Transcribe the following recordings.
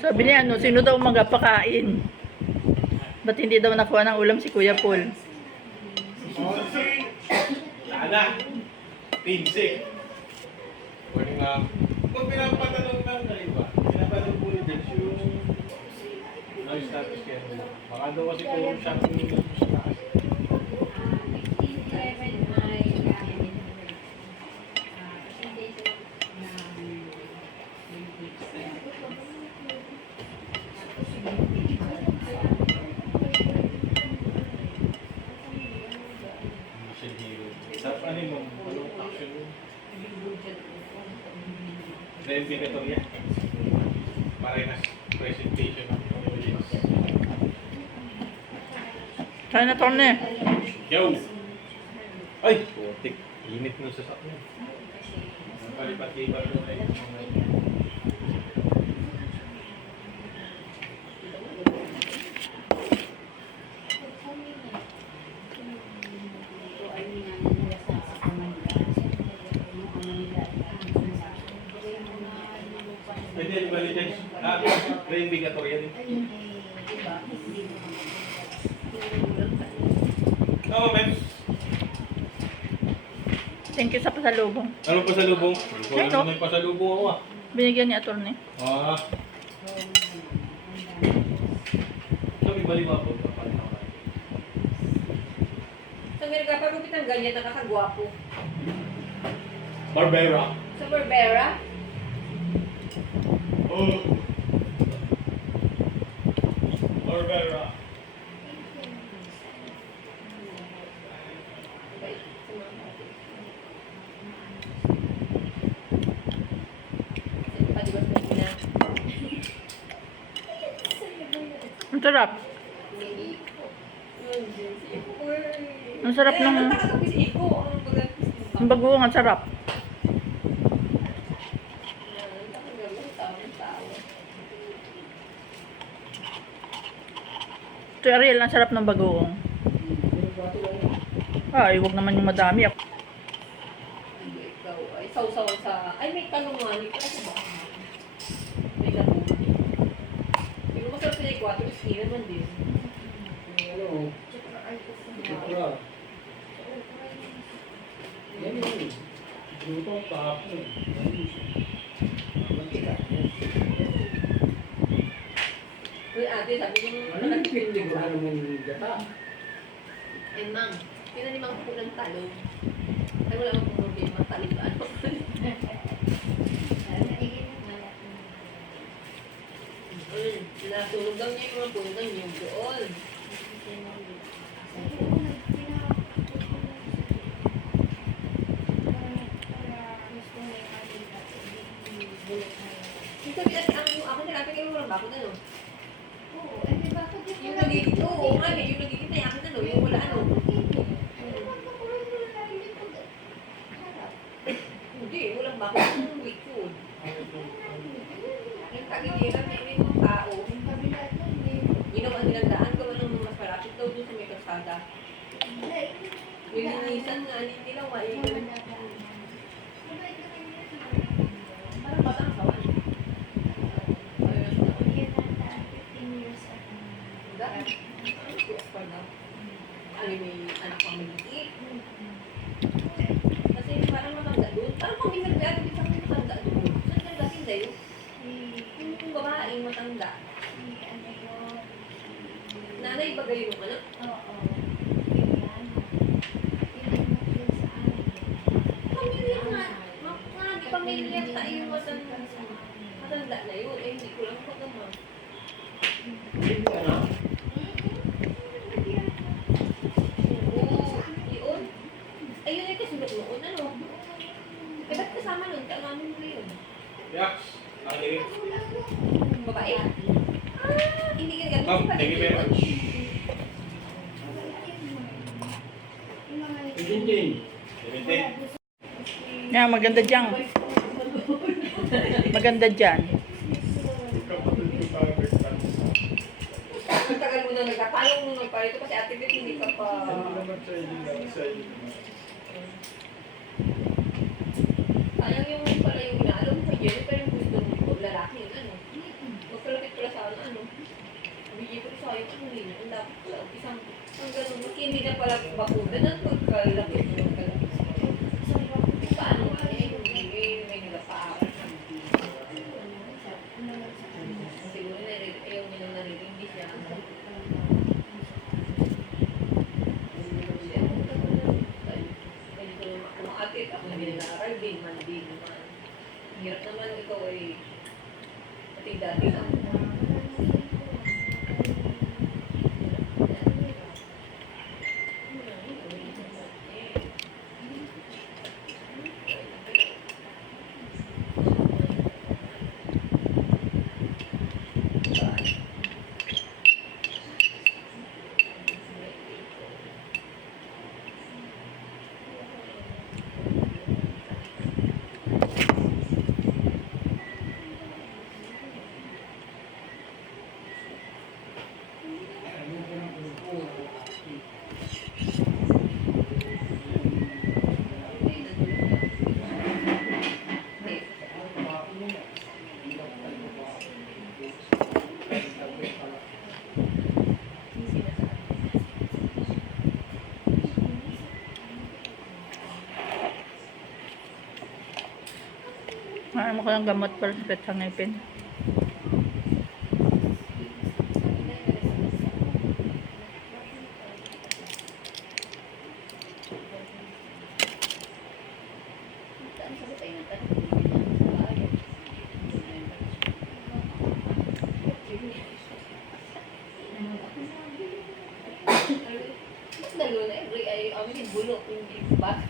Sabi niya, ano, sino daw magpakain? Ba't hindi daw nakuha ng ulam si Kuya Paul? Sana. Pinsik. Morning, ma'am. Kung pinapatanong lang na iba, pinapatanong po ni Dutch yung status kaya nila. Baka daw kasi kung siya kung yung status. Dapat ano yung anong action mo? Dahil pinatoria. Parehas presentation ng audience. Kaya na torne. Yo! Ay! Putik. Init mo sa sakyan. Palipat-lipat mo na yung mga... Pwede yung validate. Reinvigatoria din. Oo, ma'am. Thank you sa pasalubong. Anong pasalubong? Ay, no. May pasalubong ako ah. Binigyan ni attorney. Ah. Sabi bali ba po? Sa Amerika, pagupit ng ganyan, nakakagwapo. Barbera. Sa Barbera, Oh. Barbera. padiwas mo sila. Ang sarap. Ang sarap ng... Ang bagoong, ang sarap. Ito Ariel, ang sarap ng bagoong. Ay, huwag naman yung madami. Ikaw ay sausawan sa... Ay, may talungan. Kasi ba? May talungan. Hindi ko masarap sila yung 4 skin naman din. Ano? Sikura. Yan yun. Luto ang tapon. Mantika. Uy, ate, sabi yung... Ano yung pindi ko na naman gata? Eh, mang, pinanimang po ng talong. Ay, wala akong problema. Talong ba? Ano? Natulog daw niya yung mga puno ng yung doon. Yung sabi at ang ako nilapit kayo walang bakod ano? Yung nagigit, oo nga eh, yung nagigit na yung akin ano, yung wala ano. Hindi, walang bakod yung weak food. Yung pagigiran na yung mga tao, ginawa nilang daan, gawa ng mas malapit daw doon sa may kalsada. Lilinisan nga nila, parang batang kawan. Ano may anak pang maliit. Kasi parang matanda doon. Parang kung minsan kaya din sa mga matanda doon. Saan ka kasi sa'yo? Yung babaeng matanda. Nanay ba kayo yung anak? Pamilya nga. Mga di pamilya tayo yung matanda na yun. Eh, hindi ko lang pagkama. Ano? Yun? Ayun ay kasulat noon, ano? Eh, ba't kasama nun? Kaalaman mo yun? Yaks. Ang Babae? Hindi ka ganun. Ma'am, thank you very much. Hindi. Yeah, maganda dyan. Maganda dyan. Matagal mo na nagkatayong mo nagparito kasi ate Beth hindi ka pa... Sayang yung pala yung inaalong ko yun, pero yung gusto mo lalaki yun, ano? Magkalapit saka yung ano yun, ang dapat pala, isang ganun, hindi na pala bakuna, nang pagkalaki mo ng kalaki. Paano nga eh, may nagapaaral. Siguro ayaw niya nang naririnig siya. Kung atit, ako na nag-aaral, din man. Hirap naman ikaw ay pati dati na. Ano ko ng gamot para sa pet sa ngipin. Lalo na ay amin yung bulok, yung bag.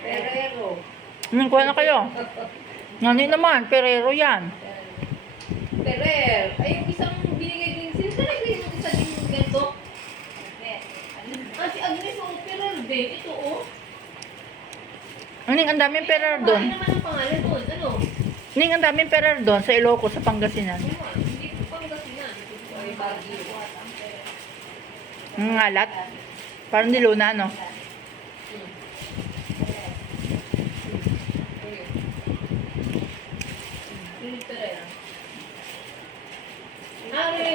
Ferrero. Kuha na kayo. Ngani naman, Ferrero yan. Ferrer. Ay, yung isang binigay din. Sino talaga yung isa din yung ganito? Si Agnes, oh, Ferrer din. Ito, oh. Ang daming Ferrero doon. Ano naman ang pangalan doon? Ano? Ang daming Ferrero doon sa Ilocos, sa Pangasinan. Hindi ko Pangasinan. Ito ay Baguio. Ang ngalat. Parang niluna, no?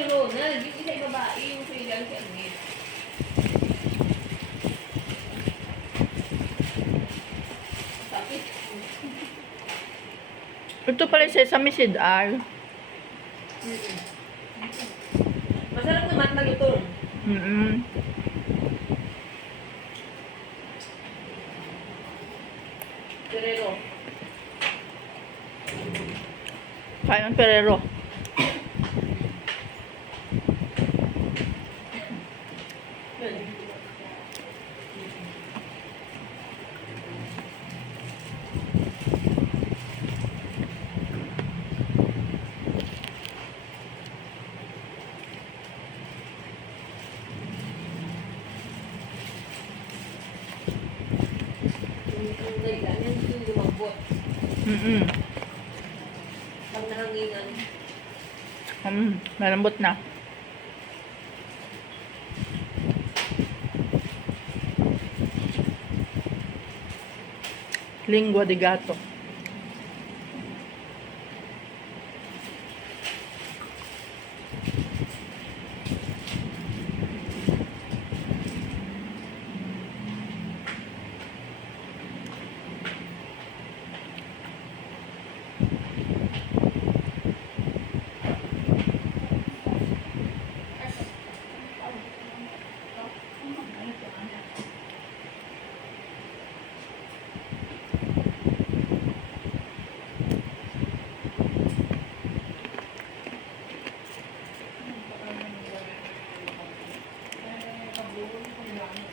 Ronald, yung isa yung babae, yung freelance si Agnes. Sakit. Ito pala yung sesame seed ay. Masarap naman malutong. Ferrero. Kaya ng Ferrero. Yung lumambot. Pag nahanginan. Malambot na. Lingua de gato.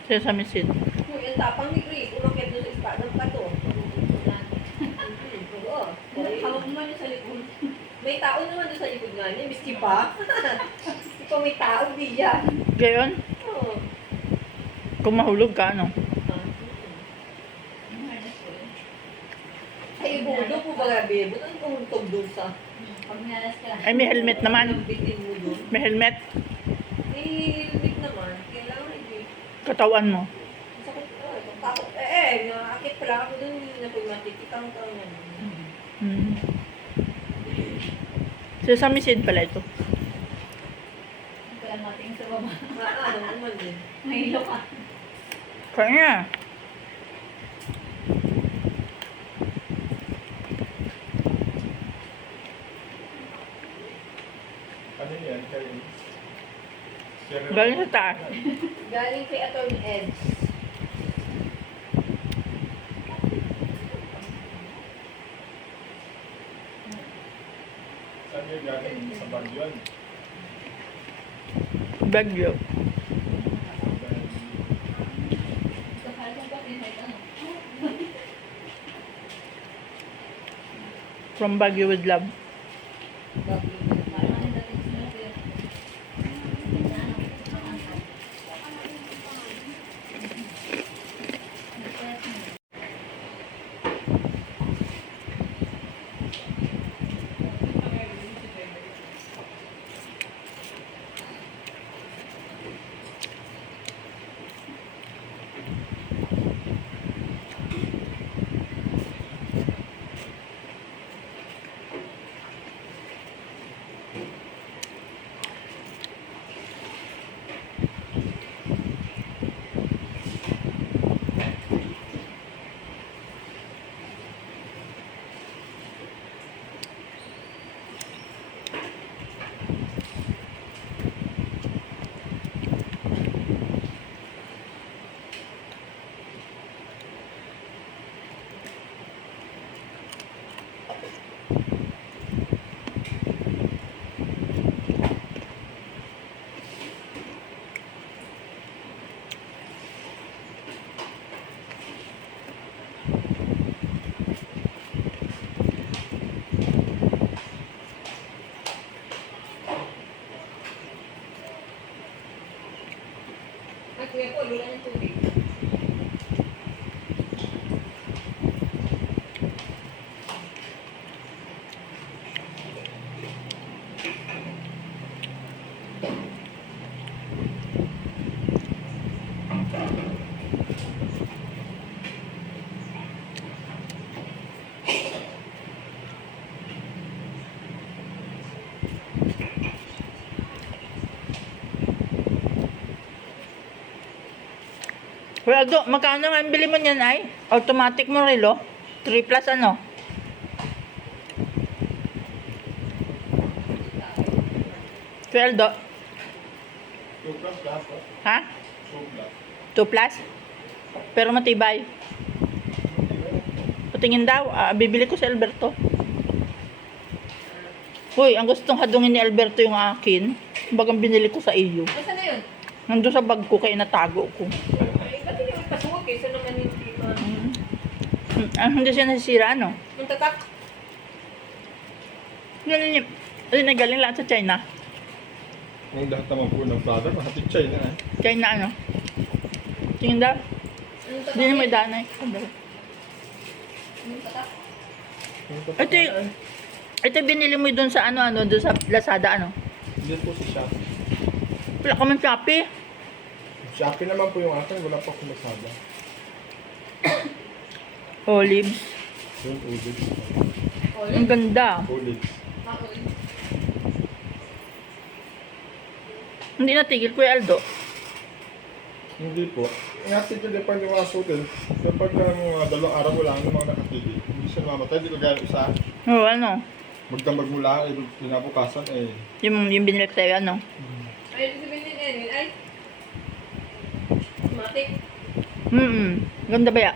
Sesame seed. Uy, ang tapang ni Chris. Umakit doon sa espadang pato. Oo. Hawak mo yun sa likod. May tao naman doon sa likod nga niya. Miski pa. Miski pa may tao, di yan. Gayon, Oo. kung mahulog ka, ano? Ay, budo po ba gabi? Ba't ang tumuntog doon sa Pag nalas ka. Ay, may helmet naman. bitin mo doon? May helmet. May helmet naman. Kailangan hindi. Katawan mo. Sakit ko. Takot. Nakakit pala ako doon. Hindi na po matikitang-tang yan. Hmm. Sesame seed pala ito. Kaya mating sa baba. Ano naman din. May ilo ka. Kaya. Ano yan? Kayo? Galing sa taas. Galing kay Atty. Ed. Saan yung galing sa Bagyon? Bagyo. Sakal kang pati may tanong. From Baguio with love. Parang ano dating sinabi. Ay, kuya po, wala ng tubig. Kuya Aldo, magkano nga ang bili mo niyan ay? Automatic mo relo? 3 plus ano? Kuya Aldo, 2 plus lahat po. ha? 2 plus. 2 plus? Pero matibay. Patingin daw, bibili ko si Alberto. Uy, ang gustong hadungin ni Alberto yung akin. Bagang binili ko sa iyo. Nasaan na yun? Nandun sa bag ko kaya natago ko. Ay, ba't hindi magpasuwag eh? Saan naman hindi ma... Hindi siya nasisira, ano? Yung tatak? Galing niya. Ay, galing lahat sa China. Ang lahat naman po ng product, mahatid China eh. China, ano? Tingin daw. Yung tatak? Hindi na may danay. Yung tatak? Ito yung... Ito binili mo doon sa ano, doon sa Lazada, ano? Hindi po si Shopee. Wala ka man Shopee. Shopee naman po yung akin, wala pa akong Lazada. Olives. Yung ulit. Ang ganda. Ulit. Hindi natigil, Kuya Aldo. Hindi po. Natigil pa yung aso din. Kapag mga 2 araw mo lang yung mga nakatigil. Hindi siya mamatay. Hindi ko gaya isa. Oo, ano? Magdamag mo lang. Pinabukasan Yung binili ko sa'yo, ano? Ay, sabihin din Erin, ay, matik. Ganda ba ya?